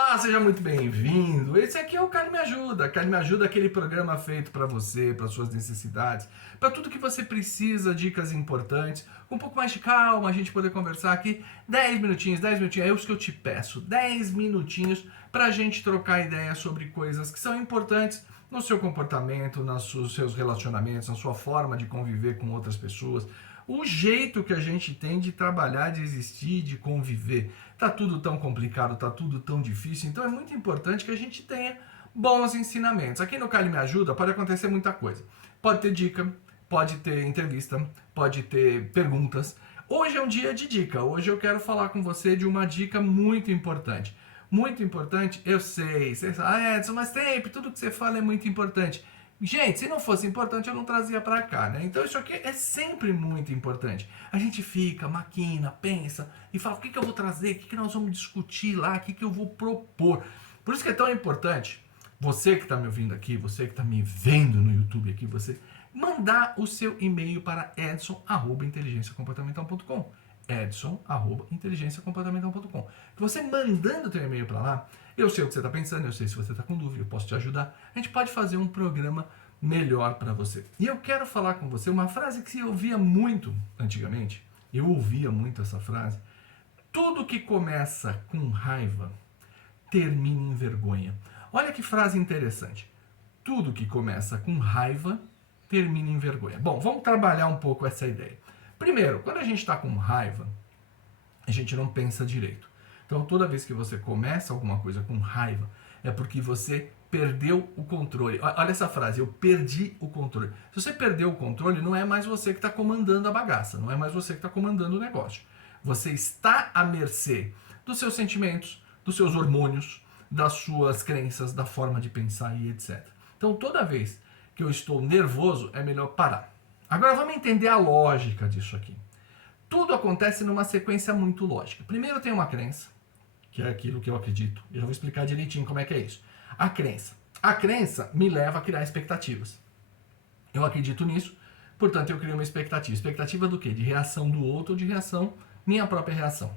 Olá, seja muito bem-vindo. Esse aqui é o Carne Me Ajuda. Carne Me Ajuda é aquele programa feito para você, para suas necessidades, para tudo que você precisa, dicas importantes, com um pouco mais de calma, a gente poder conversar aqui 10 minutinhos, é isso que eu te peço, 10 minutinhos para a gente trocar ideia sobre coisas que são importantes no seu comportamento, nos seus relacionamentos, na sua forma de conviver com outras pessoas, o jeito que a gente tem de trabalhar, de existir, de conviver. Tá tudo tão complicado, tá tudo tão difícil, então é muito importante que a gente tenha bons ensinamentos. Aqui no Carne Me Ajuda pode acontecer muita coisa. Pode ter dica, pode ter entrevista, pode ter perguntas. Hoje é um dia de dica, hoje eu quero falar com você de uma dica muito importante. Muito importante, eu sei, você fala, Edson, mas sempre, tudo que você fala é muito importante. Gente, se não fosse importante, eu não trazia pra cá, né? Então isso aqui é sempre muito importante. A gente fica, maquina, pensa e fala, o que eu vou trazer, o que nós vamos discutir lá, o que eu vou propor. Por isso que é tão importante, você que está me ouvindo aqui, você que está me vendo no YouTube aqui, você mandar o seu e-mail para edson@inteligenciacomportamental.com edson@inteligenciacomportamental.com. Você mandando o teu e-mail para lá, eu sei o que você está pensando, eu sei se você está com dúvida, eu posso te ajudar. A gente pode fazer um programa melhor para você. E eu quero falar com você uma frase que se ouvia muito antigamente. Eu ouvia muito essa frase. Tudo que começa com raiva termina em vergonha. Olha que frase interessante. Tudo que começa com raiva termina em vergonha. Bom, vamos trabalhar um pouco essa ideia. Primeiro, quando a gente está com raiva, a gente não pensa direito. Então, toda vez que você começa alguma coisa com raiva, é porque você perdeu o controle. Olha essa frase, eu perdi o controle. Se você perdeu o controle, não é mais você que está comandando a bagaça, não é mais você que está comandando o negócio. Você está à mercê dos seus sentimentos, dos seus hormônios, das suas crenças, da forma de pensar e etc. Então, toda vez que eu estou nervoso, é melhor parar. Agora vamos entender a lógica disso aqui. Tudo acontece numa sequência muito lógica. Primeiro tem uma crença, que é aquilo que eu acredito. Eu vou explicar direitinho como é que é isso. A crença. A crença me leva a criar expectativas. Eu acredito nisso, portanto eu crio uma expectativa. Expectativa do quê? De reação do outro ou de reação, minha própria reação.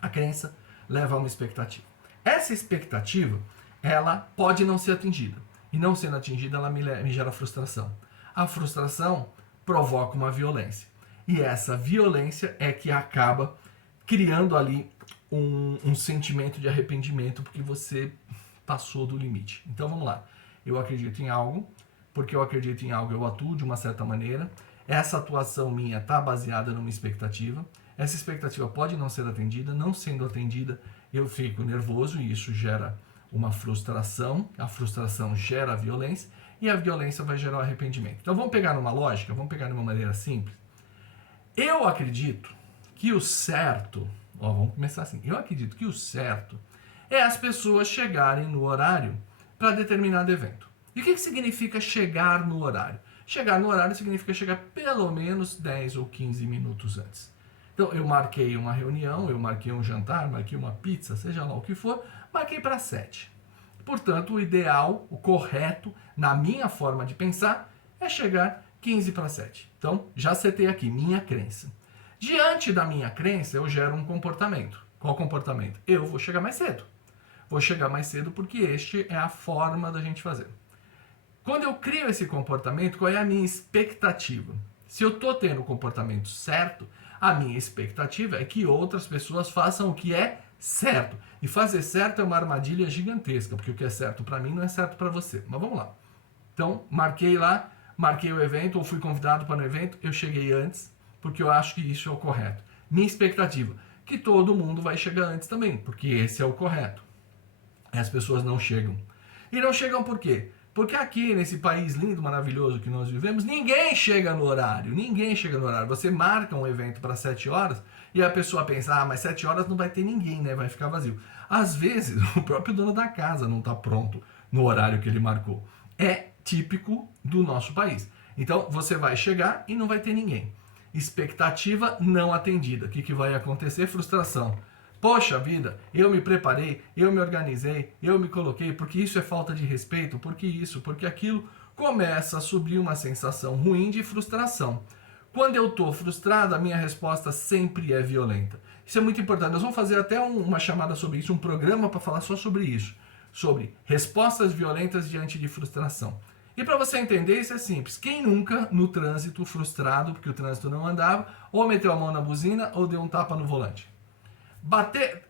A crença leva a uma expectativa. Essa expectativa, ela pode não ser atingida. E não sendo atingida, ela me gera frustração. A frustração provoca uma violência. E essa violência é que acaba criando ali um sentimento de arrependimento porque você passou do limite. Então vamos lá. Eu acredito em algo, porque eu acredito em algo eu atuo de uma certa maneira. Essa atuação minha está baseada numa expectativa. Essa expectativa pode não ser atendida. Não sendo atendida, eu fico nervoso e isso gera uma frustração. A frustração gera a violência. E a violência vai gerar o arrependimento. Então vamos pegar numa lógica, vamos pegar de uma maneira simples. Eu acredito que o certo, vamos começar assim, eu acredito que o certo é as pessoas chegarem no horário para determinado evento. E o que significa chegar no horário? Chegar no horário significa chegar pelo menos 10 ou 15 minutos antes. Então eu marquei uma reunião, eu marquei um jantar, marquei uma pizza, seja lá o que for, marquei para 7. Portanto, o ideal, o correto, na minha forma de pensar, é chegar 15 para 7. Então, já setei aqui, minha crença. Diante da minha crença, eu gero um comportamento. Qual comportamento? Eu vou chegar mais cedo. Vou chegar mais cedo porque este é a forma da gente fazer. Quando eu crio esse comportamento, qual é a minha expectativa? Se eu estou tendo o comportamento certo, a minha expectativa é que outras pessoas façam o que é certo. E fazer certo é uma armadilha gigantesca, porque o que é certo para mim não é certo para você. Mas vamos lá. Então, marquei lá, marquei o evento, ou fui convidado para o evento, eu cheguei antes, porque eu acho que isso é o correto. Minha expectativa, que todo mundo vai chegar antes também, porque esse é o correto. As pessoas não chegam. E não chegam por quê? Porque aqui, nesse país lindo, maravilhoso que nós vivemos, ninguém chega no horário. Ninguém chega no horário. Você marca um evento para 7 horas e a pessoa pensa, mas 7 horas não vai ter ninguém, né? Vai ficar vazio. Às vezes, o próprio dono da casa não está pronto no horário que ele marcou. É típico do nosso país. Então, você vai chegar e não vai ter ninguém. Expectativa não atendida. O que vai acontecer? Frustração. Poxa vida, eu me preparei, eu me organizei, eu me coloquei, porque isso é falta de respeito, porque isso, porque aquilo, começa a subir uma sensação ruim de frustração. Quando eu estou frustrado, a minha resposta sempre é violenta. Isso é muito importante. Nós vamos fazer até uma chamada sobre isso, um programa para falar só sobre isso. Sobre respostas violentas diante de frustração. E para você entender, isso é simples. Quem nunca, no trânsito, frustrado porque o trânsito não andava, ou meteu a mão na buzina ou deu um tapa no volante?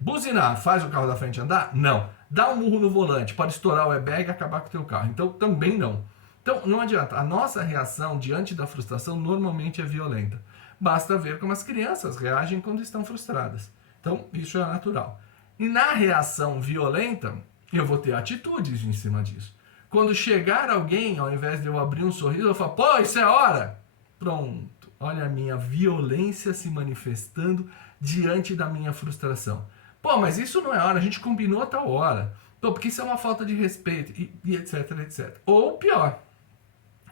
Buzinar faz o carro da frente andar? Não. Dá um murro no volante, pode estourar o airbag e acabar com o teu carro. Então, também não. Então, não adianta. A nossa reação diante da frustração normalmente é violenta. Basta ver como as crianças reagem quando estão frustradas. Então, isso é natural. E na reação violenta, eu vou ter atitudes em cima disso. Quando chegar alguém, ao invés de eu abrir um sorriso, eu falo, pô, isso é hora! Pronto. Olha a minha violência se manifestando diante da minha frustração. Pô, mas isso não é hora, a gente combinou a tal hora. Pô, porque isso é uma falta de respeito, e etc, etc. Ou pior,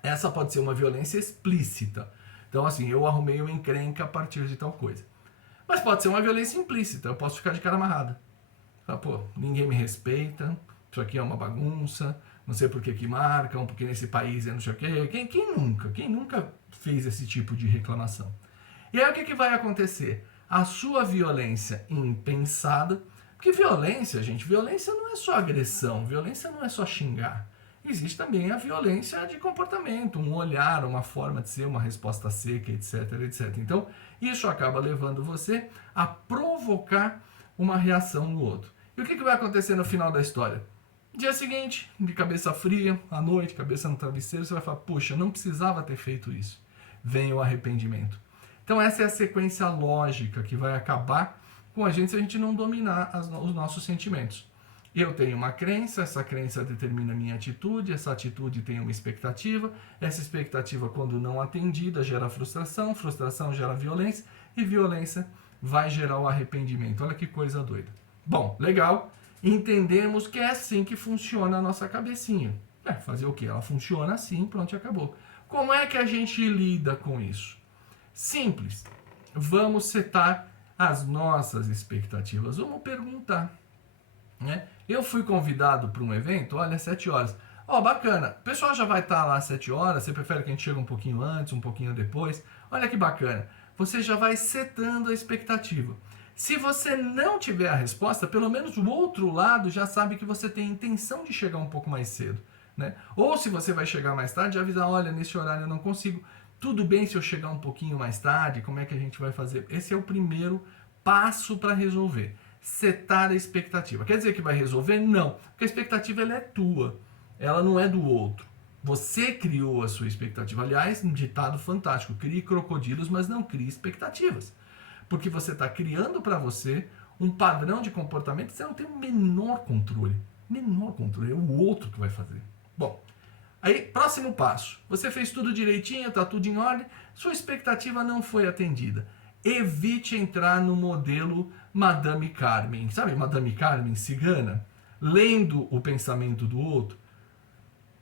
essa pode ser uma violência explícita. Então, assim, eu arrumei uma encrenca a partir de tal coisa. Mas pode ser uma violência implícita, eu posso ficar de cara amarrada. Pô, ninguém me respeita, isso aqui é uma bagunça, não sei por que marcam, porque nesse país é não sei o quê. Quem nunca fez esse tipo de reclamação? E aí o que vai acontecer? A sua violência impensada, porque violência, gente, violência não é só agressão, violência não é só xingar. Existe também a violência de comportamento, um olhar, uma forma de ser, uma resposta seca, etc, etc. Então, isso acaba levando você a provocar uma reação no outro. E o que vai acontecer no final da história? Dia seguinte, de cabeça fria, à noite, cabeça no travesseiro, você vai falar, puxa, não precisava ter feito isso. Vem o arrependimento. Então essa é a sequência lógica que vai acabar com a gente se a gente não dominar os nossos sentimentos. Eu tenho uma crença, essa crença determina a minha atitude, essa atitude tem uma expectativa, essa expectativa, quando não atendida, gera frustração, frustração gera violência, e violência vai gerar o arrependimento. Olha que coisa doida. Bom, legal, entendemos que é assim que funciona a nossa cabecinha. Fazer o quê? Ela funciona assim, pronto, acabou. Como é que a gente lida com isso? Simples. Vamos setar as nossas expectativas. Vamos perguntar. Né? Eu fui convidado para um evento, olha, 7 horas. Bacana, o pessoal já vai estar lá às 7 horas, você prefere que a gente chegue um pouquinho antes, um pouquinho depois? Olha que bacana, você já vai setando a expectativa. Se você não tiver a resposta, pelo menos o outro lado já sabe que você tem intenção de chegar um pouco mais cedo. Né? Ou se você vai chegar mais tarde, avisar, olha, nesse horário eu não consigo, tudo bem se eu chegar um pouquinho mais tarde, como é que a gente vai fazer? Esse é o primeiro passo para resolver. Setar a expectativa. Quer dizer que vai resolver? Não. Porque a expectativa ela é tua. Ela não é do outro. Você criou a sua expectativa. Aliás, um ditado fantástico. Crie crocodilos, mas não crie expectativas. Porque você está criando para você um padrão de comportamento que você não tem o menor controle. Menor controle. É o outro que vai fazer. Bom, aí, próximo passo. Você fez tudo direitinho, está tudo em ordem. Sua expectativa não foi atendida. Evite entrar no modelo Madame Carmen. Sabe Madame Carmen, cigana? Lendo o pensamento do outro.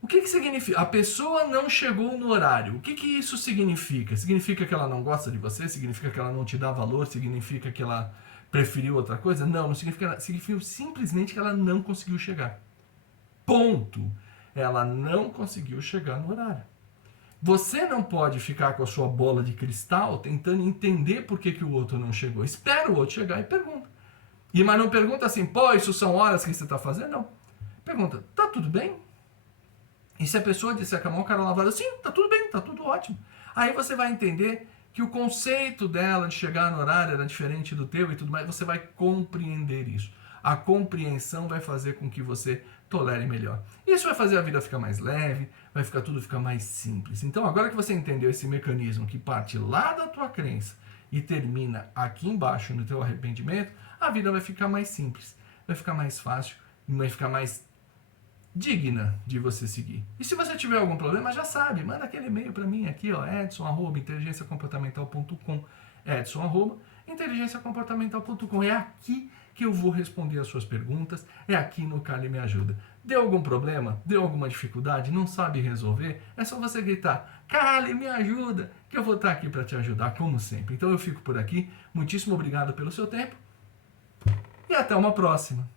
O que significa? A pessoa não chegou no horário. O que isso significa? Significa que ela não gosta de você? Significa que ela não te dá valor? Significa que ela preferiu outra coisa? Não significa nada. Significa simplesmente que ela não conseguiu chegar. Ponto. Ela não conseguiu chegar no horário. Você não pode ficar com a sua bola de cristal tentando entender por que o outro não chegou. Espera o outro chegar e pergunta. Mas não pergunta assim, pô, isso são horas que você está fazendo? Não. Pergunta, tá tudo bem? E se a pessoa disser com a mão cara lavada, sim, tá tudo bem, tá tudo ótimo. Aí você vai entender que o conceito dela de chegar no horário era diferente do teu e tudo mais, você vai compreender isso. A compreensão vai fazer com que você tolere melhor. Isso vai fazer a vida ficar mais leve, vai ficar mais simples. Então, agora que você entendeu esse mecanismo que parte lá da tua crença e termina aqui embaixo no teu arrependimento, a vida vai ficar mais simples, vai ficar mais fácil, vai ficar mais digna de você seguir. E se você tiver algum problema, já sabe, manda aquele e-mail para mim aqui, ó, edson@inteligenciacomportamental.com, edson@inteligenciacomportamental.com. É aqui que eu vou responder as suas perguntas, é aqui no Cali Me Ajuda. Deu algum problema? Deu alguma dificuldade? Não sabe resolver? É só você gritar, Cali, me ajuda, que eu vou estar aqui para te ajudar, como sempre. Então eu fico por aqui, muitíssimo obrigado pelo seu tempo e até uma próxima.